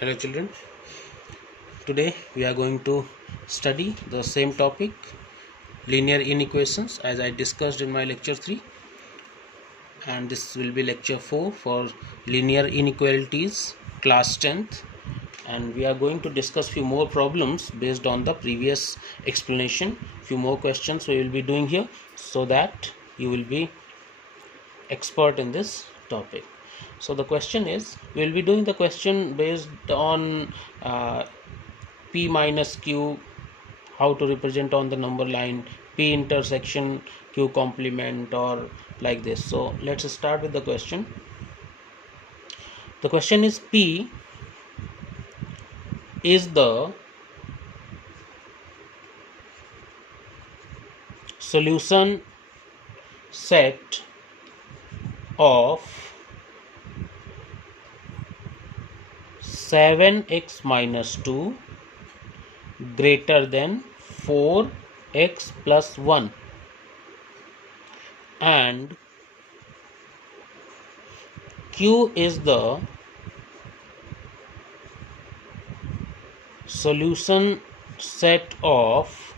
Hello children, today we are going to study the same topic, linear inequations, as I discussed in my lecture 3, and this will be lecture 4 for linear inequalities, class 10th, and we are going to discuss few more problems based on the previous explanation, few more questions we will be doing here so that you will be expert in this topic. So the question is, we will be doing the question based on P minus Q, how to represent on the number line, P intersection Q complement, or like this. So let's start with the question. The question is, P is the solution set of 7x minus 2 greater than 4x plus 1 and Q is the solution set of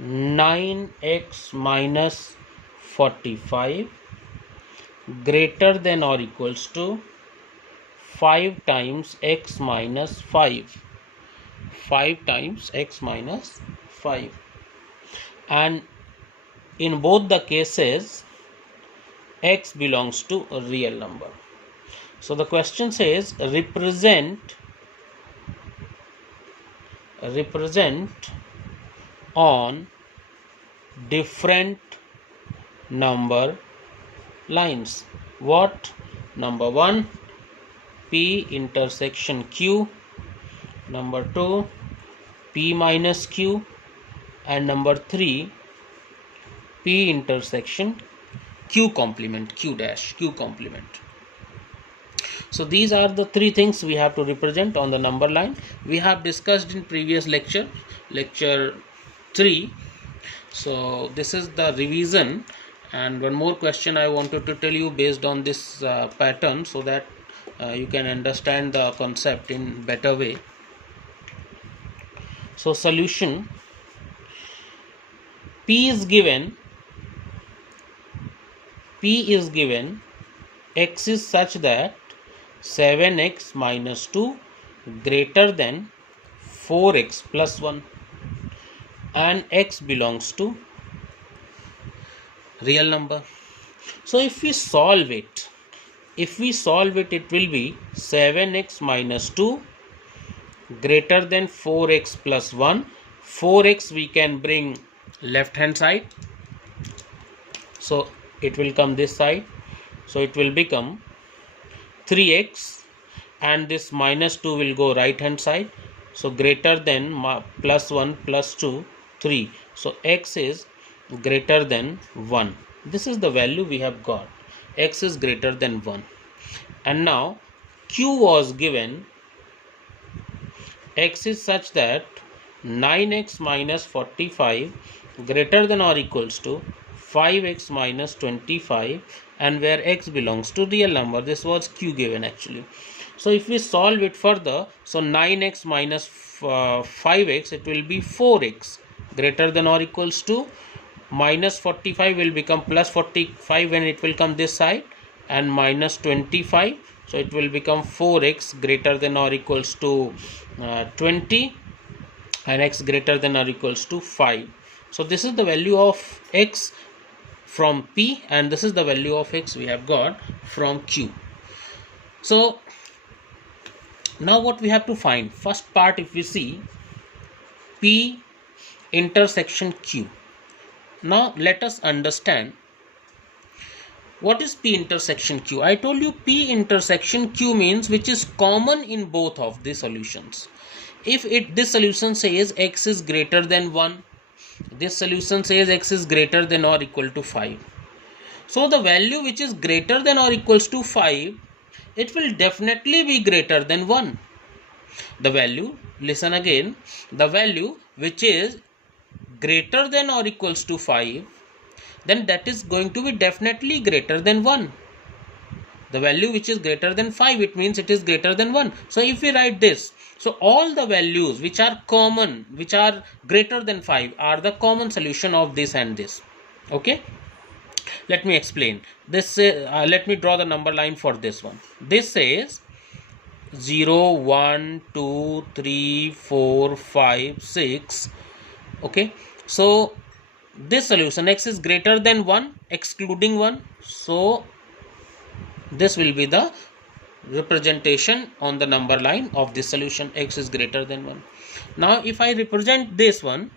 9x minus 45 greater than or equals to 5 times x minus 5. 5 times x minus 5, and in both the cases x belongs to a real number. So the question says represent on different number lines. What? Number 1, P intersection Q, number 2, P minus Q, and number 3, P intersection Q complement, Q dash, Q complement. So these are the three things we have to represent on the number line. We have discussed in previous lecture 3. So this is the revision, and one more question I wanted to tell you based on this pattern so that you can understand the concept in better way. So solution, P is given x is such that 7x minus 2 greater than 4x plus 1 and x belongs to real number. So if we solve it, it will be 7x minus 2 greater than 4x plus 1. 4x we can bring left hand side, so it will come this side, so it will become 3x, and this minus 2 will go right hand side, so greater than plus 1 plus 2, 3. So x is greater than 1. This is the value we have got. X is greater than 1. And now Q was given x is such that 9x minus 45 greater than or equals to 5x minus 25, and where x belongs to real number. This was Q given actually. So if we solve it further, so 9x minus 5x, it will be 4x greater than or equals to minus 45 will become plus 45 when it will come this side, and minus 25, so it will become 4x greater than or equals to 20, and x greater than or equals to 5. So this is the value of x from P, and this is the value of x we have got from Q. So now what we have to find, first part, if we see P intersection Q. Now let us understand what is P intersection Q. I told you P intersection Q means which is common in both of the solutions. If this solution says x is greater than 1, this solution says x is greater than or equal to 5. So the value which is greater than or equals to 5, it will definitely be greater than 1. The value, listen again, the value which is greater than or equals to 5, then that is going to be definitely greater than 1. The value which is greater than 5, it means it is greater than 1. So if we write this, so all the values which are common, which are greater than 5, are the common solution of this and this. Okay, let me explain this. Let me draw the number line for this one. This says 0, 1, 2, 3, 4, 5, 6. Okay, so this solution x is greater than 1 excluding 1, so this will be the representation on the number line of this solution, x is greater than 1. Now if I represent this one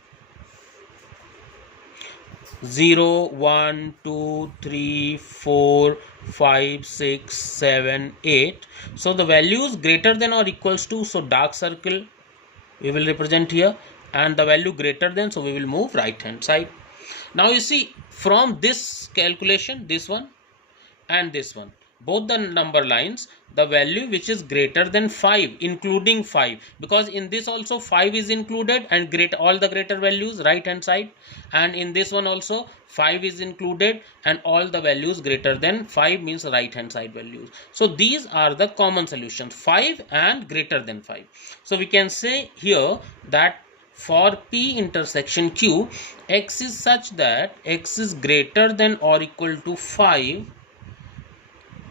0, 1, 2, 3, 4, 5, 6, 7, 8, so the values greater than or equals to, so dark circle we will represent here, and the value greater than, so we will move right hand side. Now you see, from this calculation, this one and this one, both the number lines, the value which is greater than 5 including 5, because in this also 5 is included and all the greater values right hand side, and in this one also 5 is included and all the values greater than 5 means right hand side values. So these are the common solutions, 5 and greater than 5. So we can say here that for P intersection Q, x is such that x is greater than or equal to 5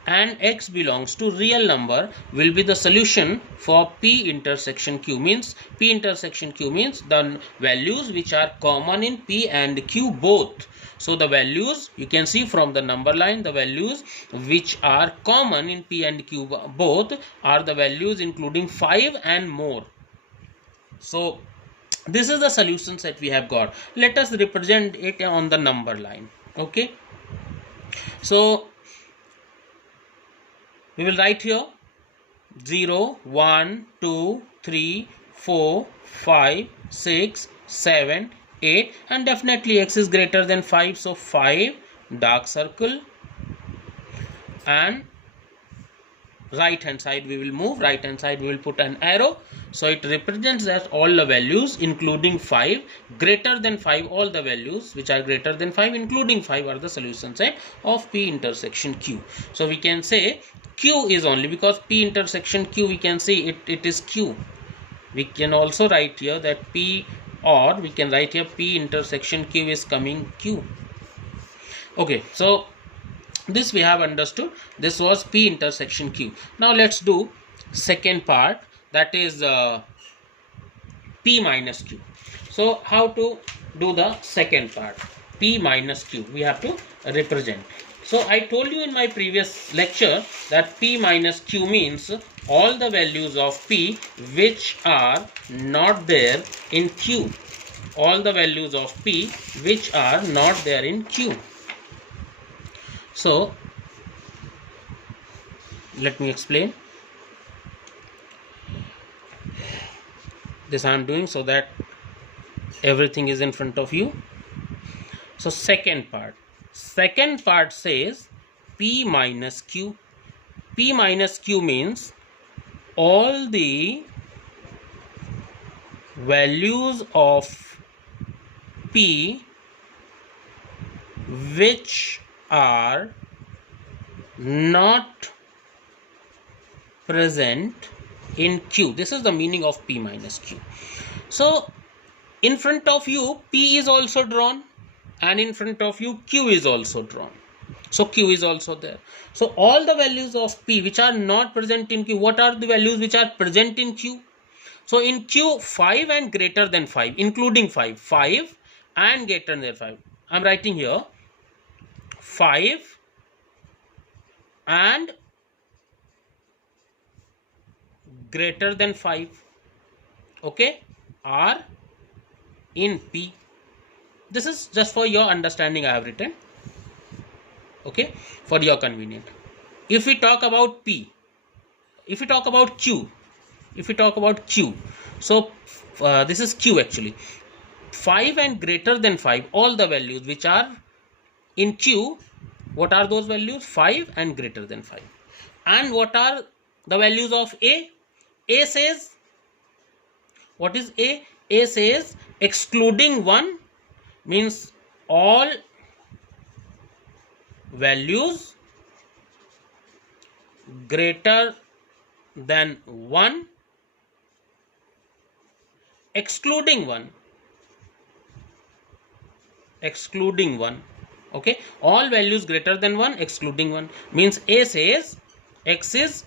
and x belongs to real number will be the solution for P intersection Q. Means P intersection Q means the values which are common in P and Q both. So the values you can see from the number line, the values which are common in P and Q both are the values including 5 and more. So this is the solutions that we have got. Let us represent it on the number line. Okay, so we will write here 0, 1, 2, 3, 4, 5, 6, 7, 8, and definitely x is greater than 5, so 5 dark circle, and right hand side we will move, right hand side we will put an arrow, so it represents that all the values including 5 greater than 5, all the values which are greater than 5 including 5 are the solution set of P intersection Q. So we can say Q is only, because P intersection Q we can say it is Q. We can also write here that P, or we can write here P intersection Q is coming Q. Okay, so this we have understood. This was P intersection Q. Now let's do second part, that is P minus Q. So how to do the second part, P minus Q, we have to represent. So I told you in my previous lecture that P minus Q means all the values of P which are not there in Q, all the values of P which are not there in Q. So let me explain. This I am doing so that everything is in front of you. So second part says P minus Q. P minus Q means all the values of P which are not present in Q. This is the meaning of P minus Q. So in front of you P is also drawn, and in front of you Q is also drawn. So Q is also there. So all the values of P which are not present in Q, what are the values which are present in Q? So in Q, 5 and greater than 5, including 5 and greater than 5. I am writing here 5 and greater than 5, okay, are in P. This is just for your understanding I have written, okay, for your convenience. If we talk about P, if we talk about Q, so this is Q actually. 5 and greater than 5, all the values which are in Q, what are those values? 5 and greater than 5. And what are the values of A? A says, what is A? A says excluding 1 means all values greater than 1 excluding 1, okay, all values greater than 1 excluding 1 means A says x is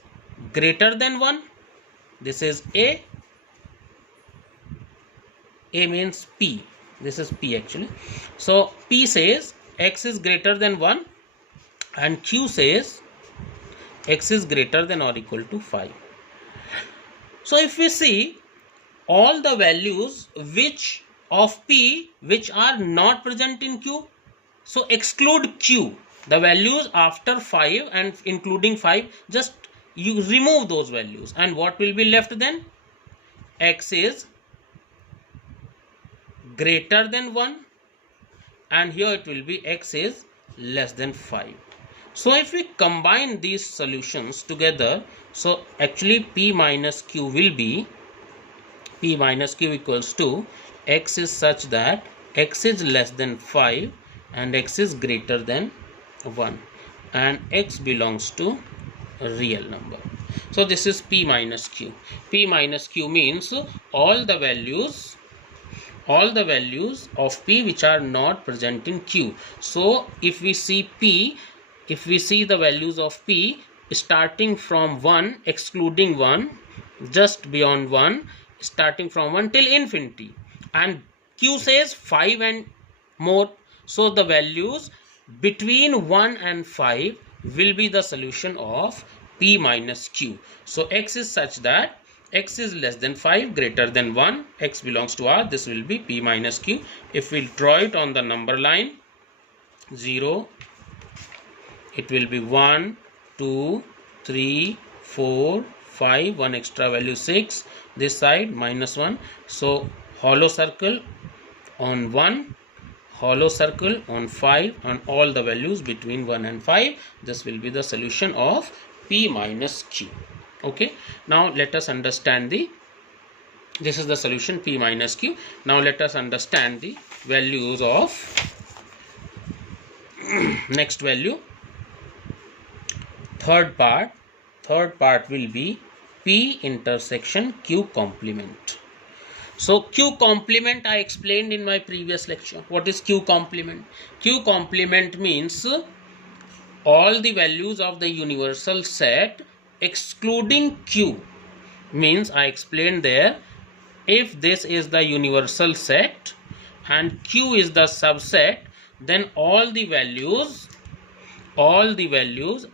greater than 1. This is A means P, this is P actually. So P says x is greater than 1 and Q says x is greater than or equal to 5. So if we see all the values which of P which are not present in Q, so exclude Q, the values after 5 and including 5, just you remove those values, and what will be left then? X is greater than 1 and here it will be x is less than 5. So if we combine these solutions together, so actually P minus Q will be, P minus Q equals to x is such that x is less than 5 and x is greater than 1 and x belongs to a real number. So this is P minus Q. P minus Q means all the values of P which are not present in Q. So if we see P, if we see the values of P starting from 1 excluding 1, just beyond 1, starting from 1 till infinity, and Q says 5 and more, so the values between 1 and 5 will be the solution of P minus Q. So x is such that x is less than 5, greater than 1, x belongs to R, this will be P minus Q. If we draw it on the number line, 0, it will be 1, 2, 3, 4, 5, 1 extra value 6, this side minus 1. So hollow circle on 1, hollow circle on 5, and all the values between 1 and 5. This will be the solution of P minus Q. Okay, now let us understand this is the solution P minus Q. Now let us understand the values of next value. Third part will be P intersection Q complement. So Q complement I explained in my previous lecture. What is Q complement? Q complement means all the values of the universal set excluding Q, means I explained there, if this is the universal set and Q is the subset, then all the values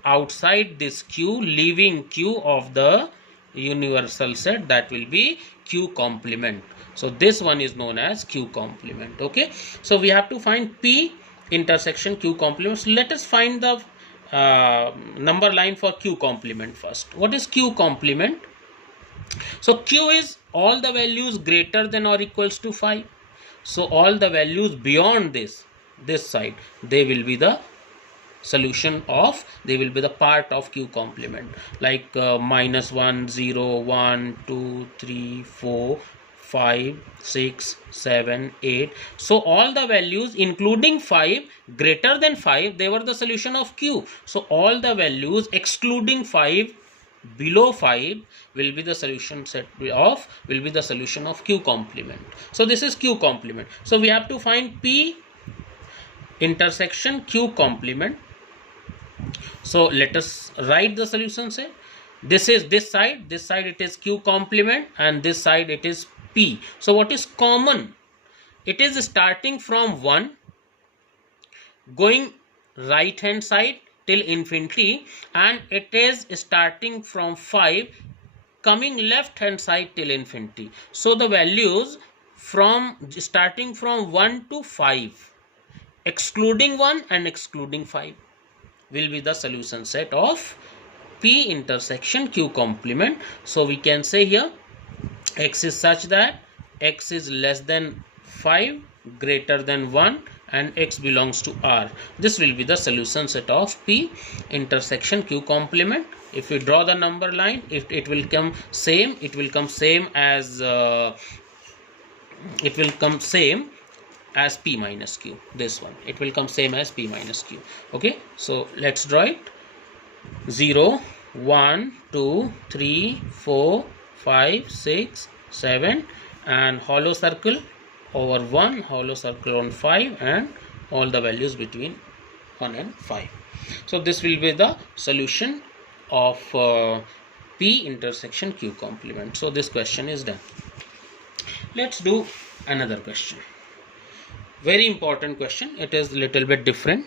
outside this Q, leaving Q of the universal set, that will be Q complement. So this one is known as Q complement. Okay, so we have to find P intersection Q complement. So let us find the number line for Q complement first. What is Q complement? So Q is all the values greater than or equals to 5. So all the values beyond this side, they will be the solution of, they will be the part of Q complement, like minus 1, 0, 1, 2, 3, 4, 5, 6, 7, 8. So all the values including 5 greater than 5, they were the solution of Q. So all the values excluding 5 below 5 will be the solution set of, will be the solution of Q complement. So this is Q complement. So we have to find P intersection Q complement. So let us write the solution set. This is this side it is Q complement, and this side it is P. So what is common? It is starting from 1 going right hand side till infinity, and it is starting from 5 coming left hand side till infinity. So the values from starting from 1 to 5 excluding 1 and excluding 5 will be the solution set of P intersection Q complement. So we can say here x is such that x is less than 5, greater than 1, and x belongs to R. This will be the solution set of P intersection Q complement. If we draw the number line, if it will come same, it will come same as P minus Q. This one, it will come same as P minus Q. Okay, so let's draw it. 0, 1 2 3 4 5 6 7 and hollow circle over 1, hollow circle on 5, and all the values between 1 and 5. So this will be the solution of P intersection Q complement. So this question is done. Let's do another question. Very important question. It is a little bit different.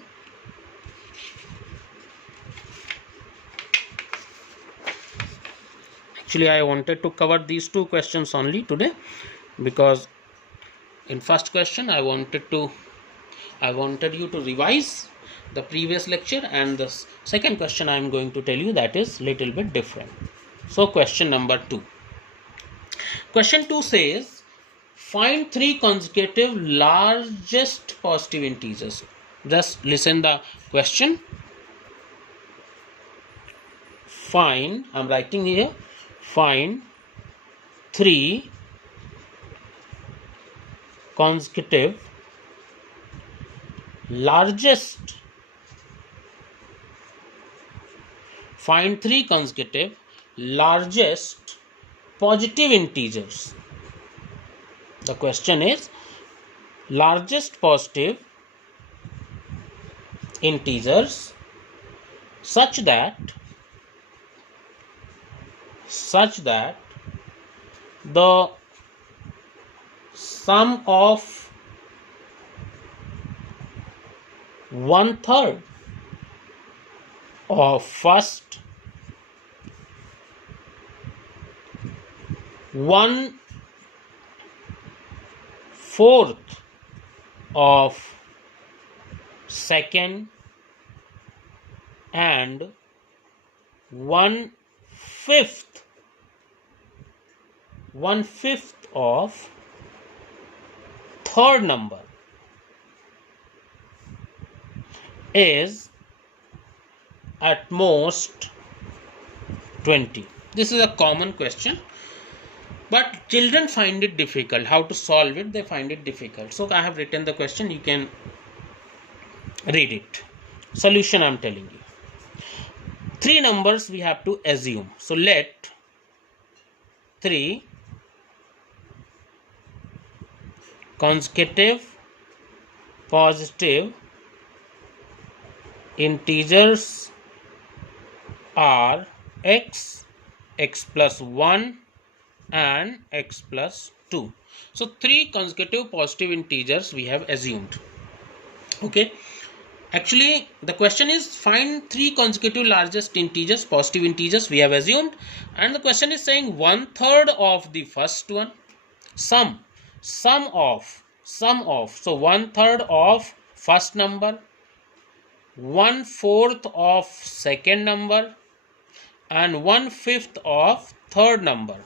Actually, I wanted to cover these two questions only today, because in first question I wanted you to revise the previous lecture, and the second question I am going to tell you that is little bit different. So question number 2. Question 2 says, find 3 consecutive largest positive integers. Just listen the question. Find, I am writing here, find 3 consecutive largest, find 3 consecutive largest positive integers. The question is largest positive integers such that the sum of 1/3 of first, 1/4 of second, and 1/5 of third number is at most 20. This is a common question, but children find it difficult. How to solve it? They find it difficult. So I have written the question. You can read it. Solution I am telling you. 3 numbers we have to assume. So let 3 consecutive positive integers are x, x plus 1 and x plus 2. So 3 consecutive positive integers we have assumed. Okay. Actually, the question is find 3 consecutive largest integers, positive integers we have assumed, and the question is saying 1/3 of the first one, sum of, so 1/3 of first number, 1/4 of second number, and 1/5 of third number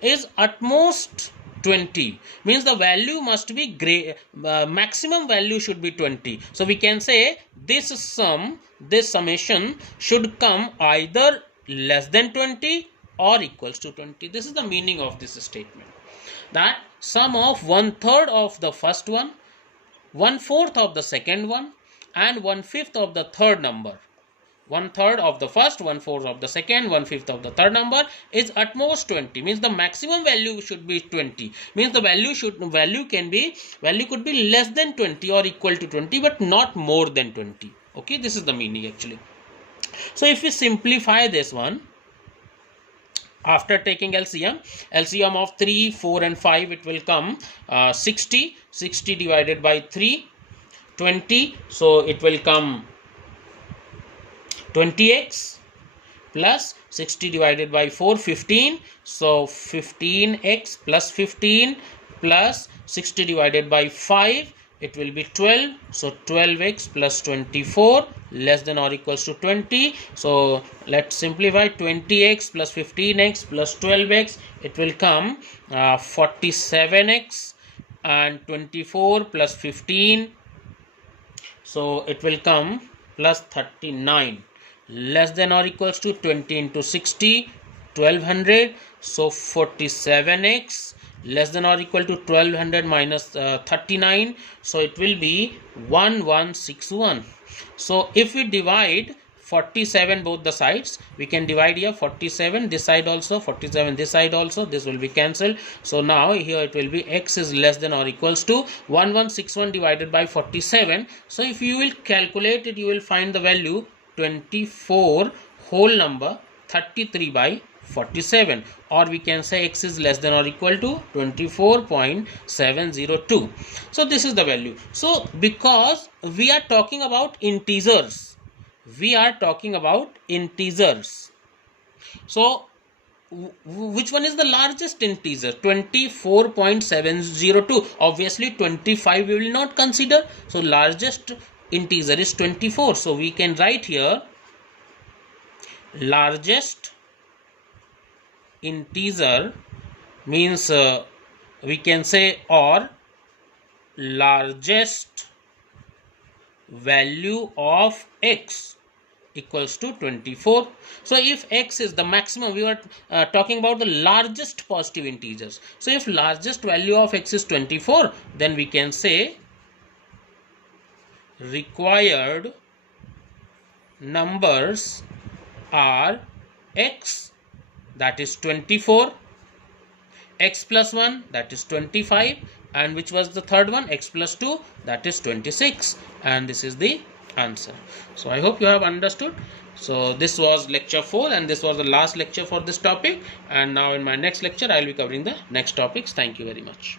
is at most 20. Means the value must be maximum value should be 20. So we can say this summation should come either less than 20 or equals to 20. This is the meaning of this statement, that sum of 1/3 of the first one, 1/4 of the second one, and 1/5 of the third number. 1/3 of the first, 1/4 of the second, 1/5 of the third number is at most 20. Means the maximum value should be 20. Means the value could be less than 20 or equal to 20, but not more than 20. Okay, this is the meaning actually. So if we simplify this one, after taking LCM of 3, 4 and 5, it will come 60 divided by 3, 20. So it will come 20x plus 60 divided by 4, 15. So 15x plus 15 plus 60 divided by 5, it will be 12. So 12x plus 24 less than or equals to 20. So let's simplify. 20x plus 15x plus 12x, it will come 47x, and 24 plus 15, so it will come plus 39 less than or equals to 20 into 60, 1200. So 47x less than or equal to 1200 minus 39, so it will be 1161. So if we divide 47 both the sides. We can divide here 47 this side also, 47 this side also. This will be cancelled. So now here it will be x is less than or equals to 1161 divided by 47. So if you will calculate it, you will find the value 24 whole number 33 by 47, or we can say x is less than or equal to 24.702. So this is the value. So because we are talking about integers, so which one is the largest integer? 24.702. Obviously 25 we will not consider, so largest integer is 24. So we can write here largest integer means we can say, or largest value of x equals to 24. So if x is the maximum, we were talking about the largest positive integers. So if largest value of x is 24, then we can say required numbers are x, that is 24, x plus 1, that is 25, and which was the third one, x plus 2, that is 26, and this is the answer. So I hope you have understood. So this was lecture 4, and this was the last lecture for this topic, and now in my next lecture I will be covering the next topics. Thank you very much.